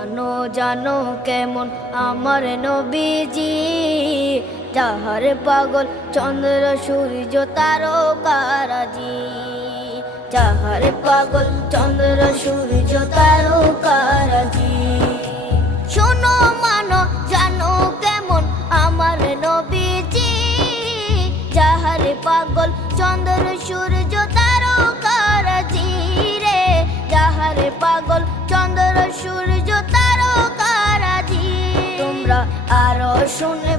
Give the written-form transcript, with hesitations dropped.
জানো জানো কেমন আমার নবীজি, যাহার পাগল চন্দ্র সূর্য তারকারাজি, যাহার পাগল চন্দ্র সূর্য তারকারাজি। শোনো মানো জানো কেমন আমার নবীজি, যাহার পাগল চন্দ্র সূর্য তারকারাজি রে, যাহার পাগল চন্দ্র সূর্য তারকারাজি। তোমরা আরো শুনে